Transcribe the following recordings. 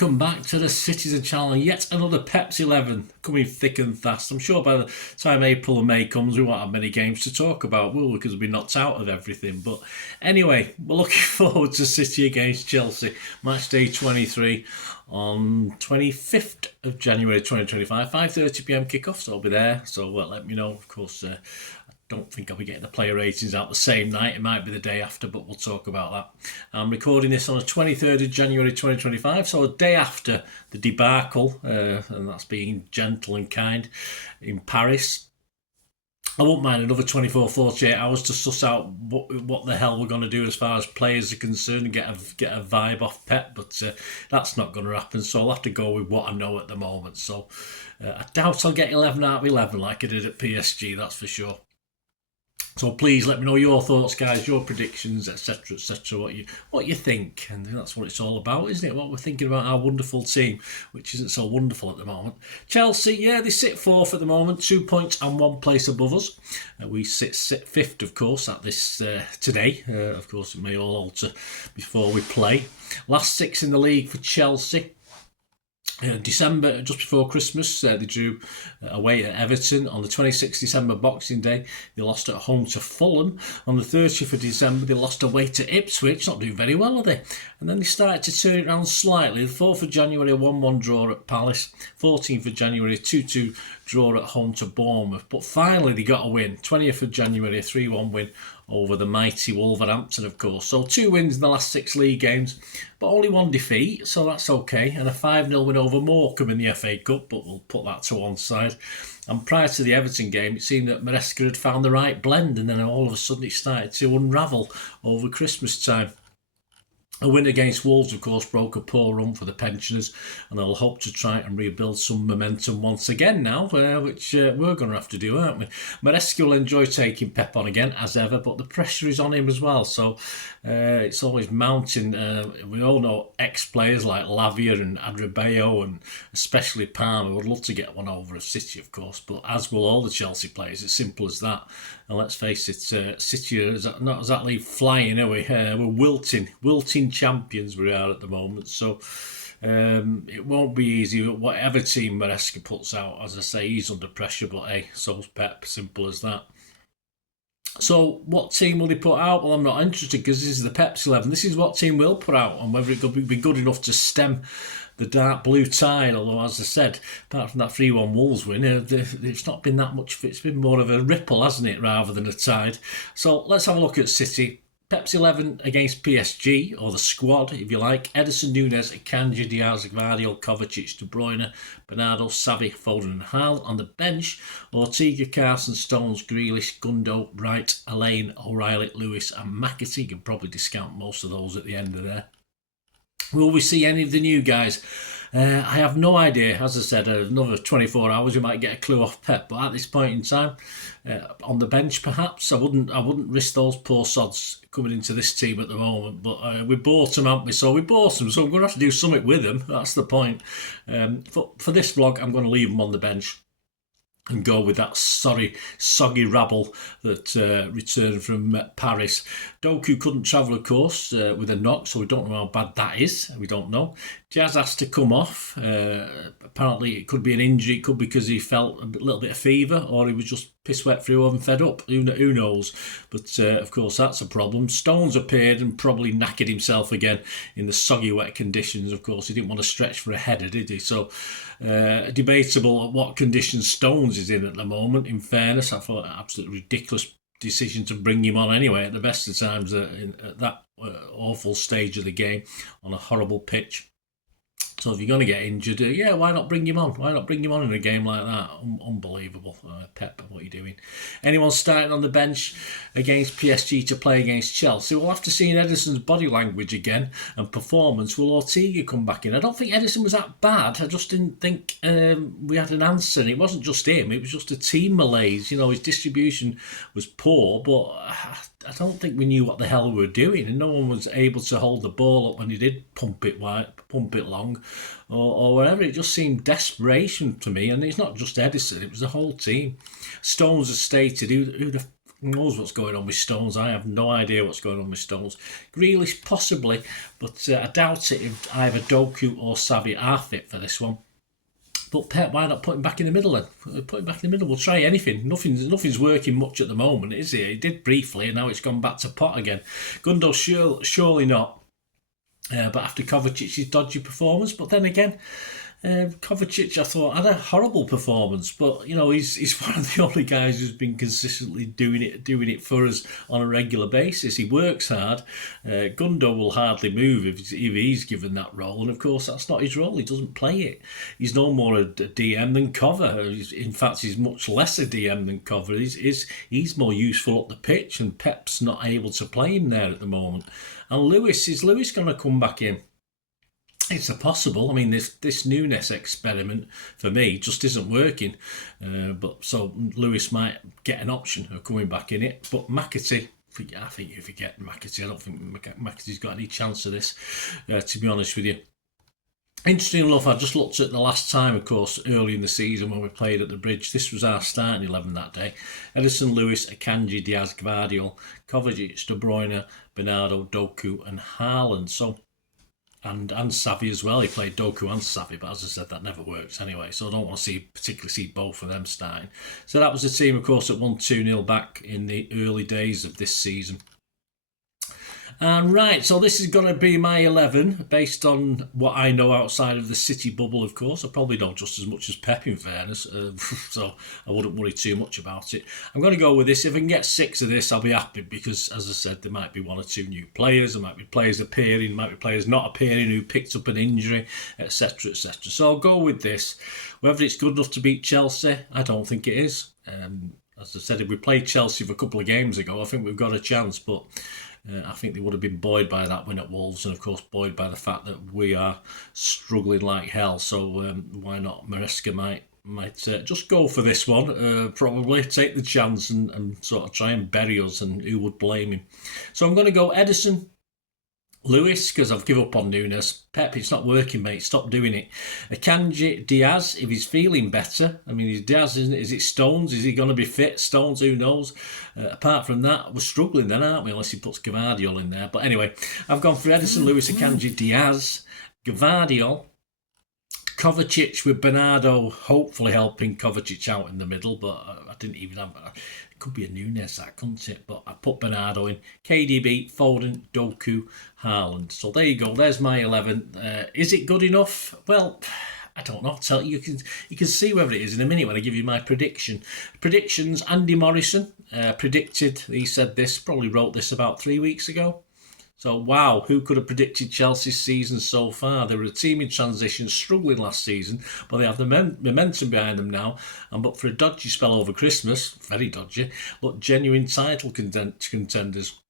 welcome back to the Citizen Channel. Yet another Pepsi 11 coming thick and fast. I'm sure by the time April and May comes, we won't have many games to talk about, will we? Because we'll be knocked out of everything. But anyway, we're looking forward to City against Chelsea. Match day 23 on 25th of January 2025. 5:30pm kickoff, so I'll be there. So let me know. Of course, I don't think I'll be getting the player ratings out the same night. It might be the day after, but we'll talk about that. I'm recording this on the 23rd of January 2025, so a day after the debacle, and that's being gentle and kind, in Paris. I won't mind another 24, 48 hours to suss out what the hell we're going to do as far as players are concerned and get a vibe off Pep, but that's not going to happen, so I'll have to go with what I know at the moment. So I doubt I'll get 11 out of 11 like I did at PSG, that's for sure. So please let me know your thoughts, guys, your predictions, etc., what you think, and that's what it's all about, isn't it? What we're thinking about our wonderful team, which isn't so wonderful at the moment. Chelsea, yeah, they sit fourth at the moment, 2 points and 1 place above us. We sit fifth, of course, at this today. Of course, it may all alter before we play. Last 6 in the league for Chelsea. December, just before Christmas, they drew away at Everton. On the 26th December, Boxing Day, they lost at home to Fulham. On the 30th of December, they lost away to Ipswich. Not doing very well, are they? And then they started to turn it around slightly. The 4th of January, a 1-1 draw at Palace. 14th of January, 2-2 draw at home to Bournemouth. But finally, they got a win. 20th of January, a 3-1 win over the mighty Wolverhampton, of course. So 2 wins in the last 6 league games, but only 1 defeat, so that's okay. And a 5-0 win over Morecambe in the FA Cup, but we'll put that to one side. And prior to the Everton game, it seemed that Maresca had found the right blend, and then all of a sudden it started to unravel over Christmas time. A win against Wolves, of course, broke a poor run for the pensioners, and they'll hope to try and rebuild some momentum once again now, which we're going to have to do, aren't we? Maresca will enjoy taking Pep on again, as ever, but the pressure is on him as well, so it's always mounting. We all know ex-players like Lavia and Adebayo, and especially Palmer, would love to get one over at City, of course, but as will all the Chelsea players, it's simple as that. And let's face it, City are not exactly flying, are we? We're wilting champions we are at the moment, so it won't be easy. Whatever team Maresca puts out, as I say, he's under pressure, but hey, so's Pep, simple as that. So what team will they put out? Well, I'm not interested, because this is the Pepsi 11. This is what team will put out, and whether it could be good enough to stem the dark blue tide. Although, as I said, apart from that 3-1 Wolves win, it's not been that much. It's been more of a ripple, hasn't it, rather than a tide. So let's have a look at City. Pepsi 11 against PSG, or the squad, if you like. Ederson, Nunes, Akanji, Diaz, Gvardiol, Kovacic, De Bruyne, Bernardo, Savi, Foden and Haaland. On the bench, Ortega, Carson, Stones, Grealish, Gundo, Wright, Elaine, O'Reilly, Lewis and McAtee. You can probably discount most of those at the end of there. Will we see any of the new guys? I have no idea. As I said, another 24 hours we might get a clue off Pep, but at this point in time, on the bench perhaps, I wouldn't risk those poor sods coming into this team at the moment. But we bought them, haven't we? So we bought them, so I'm going to have to do something with them. That's the point. For this vlog, I'm going to leave them on the bench and go with that soggy rabble that returned from Paris. Doku couldn't travel, of course, with a knock, so we don't know how bad that is. We don't know. Jazz has to come off. Apparently, it could be an injury. It could be because he felt a little bit of fever, or he was just piss wet through and fed up. Who knows? But of course, that's a problem. Stones appeared and probably knackered himself again in the soggy, wet conditions. Of course, he didn't want to stretch for a header, did he? So debatable at what condition Stones is in at the moment. In fairness, I thought an absolutely ridiculous decision to bring him on anyway at the best of times at that awful stage of the game on a horrible pitch. So if you're going to get injured, why not bring him on? Why not bring him on in a game like that? Unbelievable. Pep, what are you doing? Anyone starting on the bench against PSG to play against Chelsea? We'll have to see in Ederson's body language again and performance. Will Ortega come back in? I don't think Ederson was that bad. I just didn't think we had an answer. And it wasn't just him. It was just a team malaise. His distribution was poor, but I don't think we knew what the hell we were doing, and no one was able to hold the ball up when he did pump it long, or whatever. It just seemed desperation to me, and it's not just Ederson; it was the whole team. Stones has stated, "Who the knows what's going on with Stones. I have no idea what's going on with Stones. Grealish possibly, but I doubt it if either Doku or Savvy are fit for this one. But Pep, why not put him back in the middle then? Put him back in the middle. We'll try anything. Nothing's working much at the moment, is it? It did briefly, and now it's gone back to pot again. Gundo, surely not. But after Kovacic's dodgy performance, but then again, Kovacic, I thought, had a horrible performance, but he's one of the only guys who's been consistently doing it for us on a regular basis. He works hard. Gundo will hardly move if he's given that role, and of course that's not his role. He doesn't play it. He's no more a DM than Cover. In fact, he's much less a DM than Cover. He's more useful up the pitch, and Pep's not able to play him there at the moment. And is Lewis going to come back in? It's a possible. I mean, this Nunes experiment for me just isn't working. But so Lewis might get an option of coming back in it. But McAtee, I think you forget McAtee. I don't think McAtee's got any chance of this, to be honest with you. Interesting enough, I just looked at the last time, of course, early in the season when we played at the Bridge. This was our starting 11 that day. Ederson, Lewis, Akanji, Diaz, Gvardiol, Kovacic, De Bruyne, Bernardo, Doku and Haaland. So... And Savvy as well. He played Doku and Savvy, but as I said, that never works anyway. So I don't want to particularly see both of them starting. So that was the team, of course, that won 2-0 back in the early days of this season. And right, so this is going to be my 11 based on what I know outside of the City bubble, of course. I probably know just as much as Pep, in fairness, so I wouldn't worry too much about it. I'm going to go with this. If I can get 6 of this, I'll be happy because, as I said, there might be 1 or 2 new players. There might be players appearing, might be players not appearing who picked up an injury, etc., etc. So I'll go with this. Whether it's good enough to beat Chelsea, I don't think it is. As I said, if we played Chelsea for a couple of games ago, I think we've got a chance, but... I think they would have been buoyed by that win at Wolves, and of course buoyed by the fact that we are struggling like hell. So why not? Maresca might just go for this one, probably take the chance and sort of try and bury us, and who would blame him? So I'm going to go Ederson, Lewis, because I've given up on Nunes. Pep, it's not working, mate. Stop doing it. Akanji, Diaz, if he's feeling better. I mean, Diaz, isn't it? Is it Stones? Is he going to be fit? Stones, who knows? Apart from that, we're struggling then, aren't we? Unless he puts Gvardiol in there. But anyway, I've gone for Ederson, Lewis, Akanji, Diaz, Gvardiol, Kovacic with Bernardo hopefully helping Kovacic out in the middle, but I didn't even have... It could be a Nunes, that, couldn't it? But I put Bernardo in. KDB, Foden, Doku, Haaland. So there you go. There's my 11. Is it good enough? Well, I don't know. You can see whether it is in a minute when I give you my prediction. Predictions, Andy Morrison predicted, he said this, probably wrote this about 3 weeks ago. So, wow, who could have predicted Chelsea's season so far? They were a team in transition, struggling last season, but they have the momentum behind them now. And but for a dodgy spell over Christmas, very dodgy, look, genuine title contenders.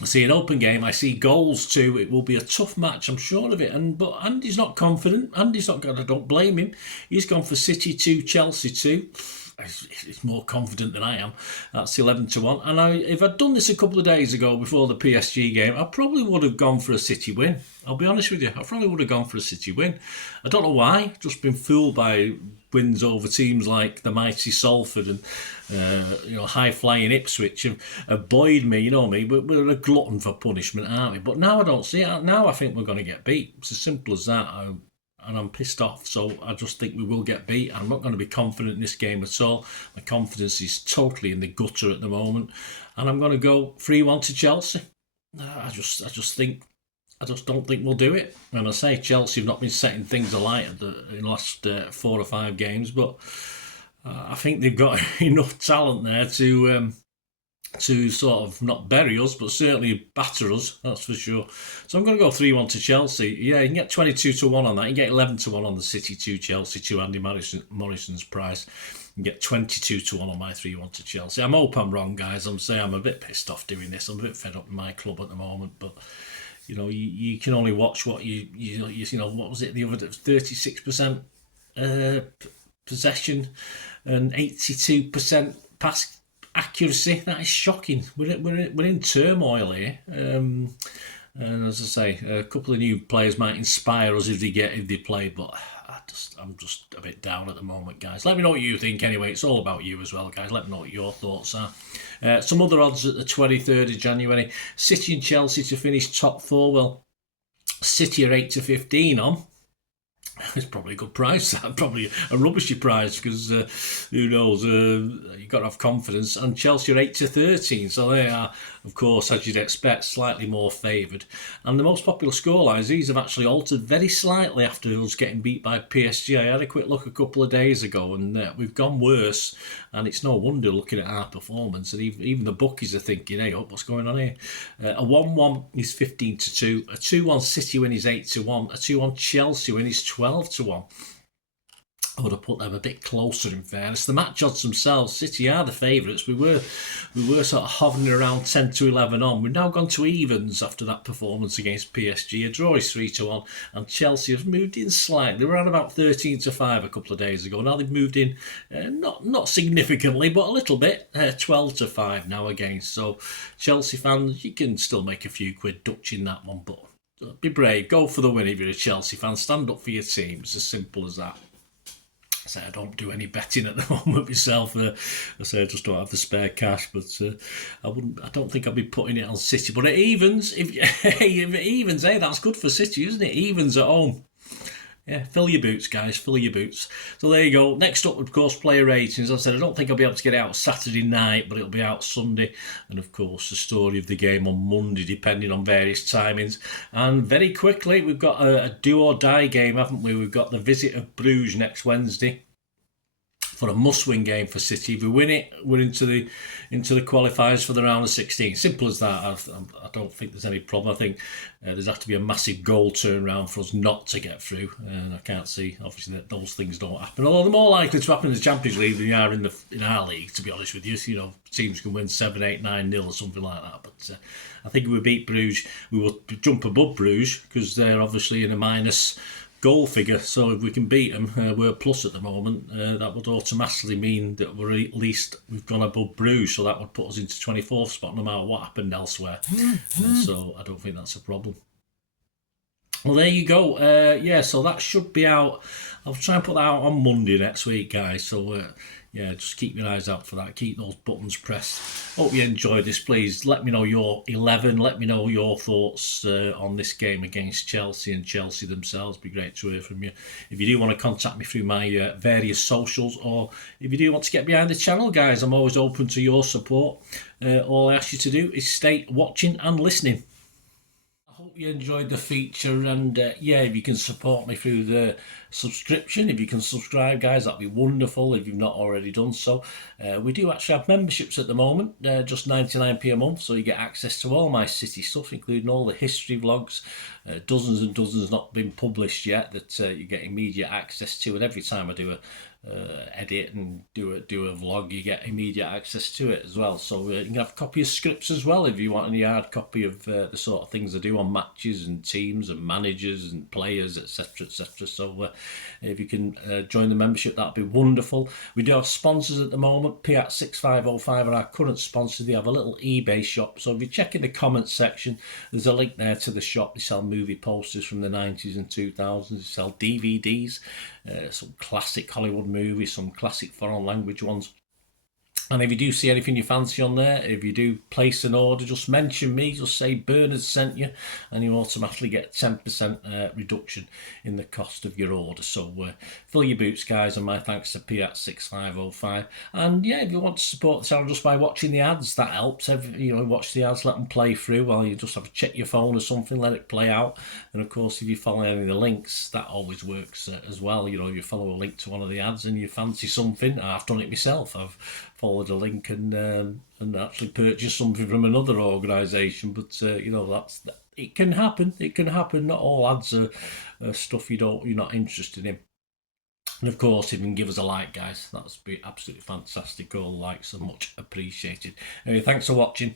I see an open game. I see goals too. It will be a tough match, I'm sure of it. But Andy's not confident. Andy's not going. I don't blame him. He's gone for City 2, Chelsea 2. He's more confident than I am. That's 11-1. And if I'd done this a couple of days ago before the PSG game, I probably would have gone for a City win. I'll be honest with you. I probably would have gone for a City win. I don't know why. Just been fooled by wins over teams like the mighty Salford and high-flying Ipswich have buoyed me. You know me. We're a glutton for punishment, aren't we? But now I don't see it. Now I think we're going to get beat. It's as simple as that. And I'm pissed off, so I just think we will get beat. I'm not going to be confident in this game at all. My confidence is totally in the gutter at the moment, and I'm going to go 3-1 to Chelsea. I just don't think we'll do it. And I say Chelsea have not been setting things alight in the last 4 or 5 games, but I think they've got enough talent there to sort of not bury us, but certainly batter us, that's for sure. So I'm going to go 3-1 to Chelsea. Yeah, you can get 22-1 on that. You can get 11-1 on the City 2, Chelsea 2, Andy Morrison's price. You can get 22-1 on my 3-1 to Chelsea. I hope I'm wrong, guys. I'm saying I'm a bit pissed off doing this. I'm a bit fed up with my club at the moment, but you can only watch what what was it the other 36% possession and 82% pass accuracy. That is shocking. We're in turmoil here, and as I say, a couple of new players might inspire us if they play, but I I'm just a bit down at the moment, guys. Let me know what you think anyway. It's all about you as well, guys. Let me know what your thoughts are. Some other odds at the 23rd of January. City and Chelsea to finish top 4. Well, City are 8 to 15 on. It's probably a good price. Probably a rubbishy price because who knows? You've got to have confidence. And Chelsea are 8 to 13, so they are, of course, as you'd expect, slightly more favoured. And the most popular scorelines, these have actually altered very slightly after us getting beat by PSG. I had a quick look a couple of days ago, and we've gone worse. And it's no wonder looking at our performance. And even the bookies are thinking, "Hey, what's going on here?" A 1-1 is 15 to 2. A 2-1 City win is 8 to 1. A 2-1 Chelsea win is 12 to 1. I would have put them a bit closer, in fairness. The match odds themselves, City are the favourites. We were sort of hovering around 10 to 11 on. We've now gone to evens after that performance against PSG. A draw is 3 to 1, and Chelsea have moved in slightly. They were around about 13 to 5 a couple of days ago. Now they've moved in, not significantly, but a little bit. 12 to 5 now again. So Chelsea fans, you can still make a few quid dutching that one, but be brave. Go for the win if you're a Chelsea fan. Stand up for your team. It's as simple as that. I don't do any betting at the moment myself. I say I just don't have the spare cash, but I don't think I'll be putting it on City. But it evens. If it evens, that's good for City, isn't it? Evens at home. Yeah, fill your boots, guys. Fill your boots. So there you go. Next up, of course, player ratings. As I said, I don't think I'll be able to get it out Saturday night, but it'll be out Sunday. And, of course, the story of the game on Monday, depending on various timings. And very quickly, we've got a do-or-die game, haven't we? We've got the visit of Bruges next Wednesday for a must-win game for City. If we win it, we're into the qualifiers for the round of 16. Simple as that. I don't think there's any problem. I think there's have to be a massive goal turnaround for us not to get through, and I can't see, obviously, that those things don't happen. Although they're more likely to happen in the Champions League than they are in our league, to be honest with you. You know, teams can win 7-8, 9-0 or something like that. But I think if we beat Bruges, we will jump above Bruges because they're obviously in a minus goal figure, so if we can beat them, we're plus at the moment. That would automatically mean that we've gone above Bruges, so that would put us into 24th spot no matter what happened elsewhere. So I don't think that's a problem. Well, there you go. So that should be out. I'll try and put that out on Monday next week, guys. So just keep your eyes out for that. Keep those buttons pressed. Hope you enjoyed this. Please let me know your 11. Let me know your thoughts on this game against Chelsea and Chelsea themselves. It'd be great to hear from you. If you do want to contact me through my various socials, or if you do want to get behind the channel, guys, I'm always open to your support. All I ask you to do is stay watching and listening. I hope you enjoyed the feature, and if you can support me through the subscription, if you can subscribe, guys, that'd be wonderful if you've not already done so. We do actually have memberships at the moment, just 99p a month, so you get access to all my City stuff, including all the history vlogs, dozens and dozens not been published yet that you get immediate access to, and every time I do a edit and do a vlog, you get immediate access to it as well. So you can have a copy of scripts as well if you want any hard copy of the sort of things I do on matches and teams and managers and players, etc, etc. So if you can join the membership, that'd be wonderful. We do have sponsors at the moment. Piat6505 are our current sponsor. They have a little eBay shop, so if you check in the comments section, there's a link there to the shop. They sell movie posters from the 90s and 2000s. They sell DVDs, some classic Hollywood movies, some classic foreign language ones. And if you do see anything you fancy on there, if you do place an order, just mention me, just say Bernard sent you, and you automatically get 10% reduction in the cost of your order. So fill your boots, guys, and my thanks to Piat6505. And if you want to support the channel just by watching the ads, that helps. Watch the ads, let them play through while you just have to check your phone or something, let it play out. And of course, if you follow any of the links, that always works as well. If you follow a link to one of the ads and you fancy something, I've done it myself. I've followed a link and actually purchased something from another organisation, but it can happen. It can happen. Not all ads are stuff you're not interested in. And of course, if you can give us a like, guys, that would be absolutely fantastic. All likes are much appreciated. Anyway, thanks for watching.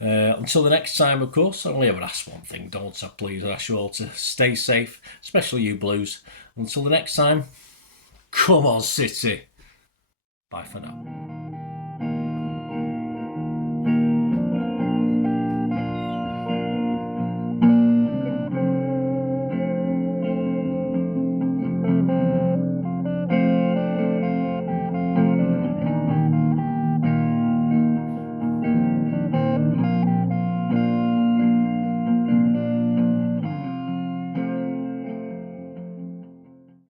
Until the next time, of course, I only ever ask one thing, don't I? Please, I ask you all to stay safe, especially you Blues. Until the next time, come on, City. Bye for now.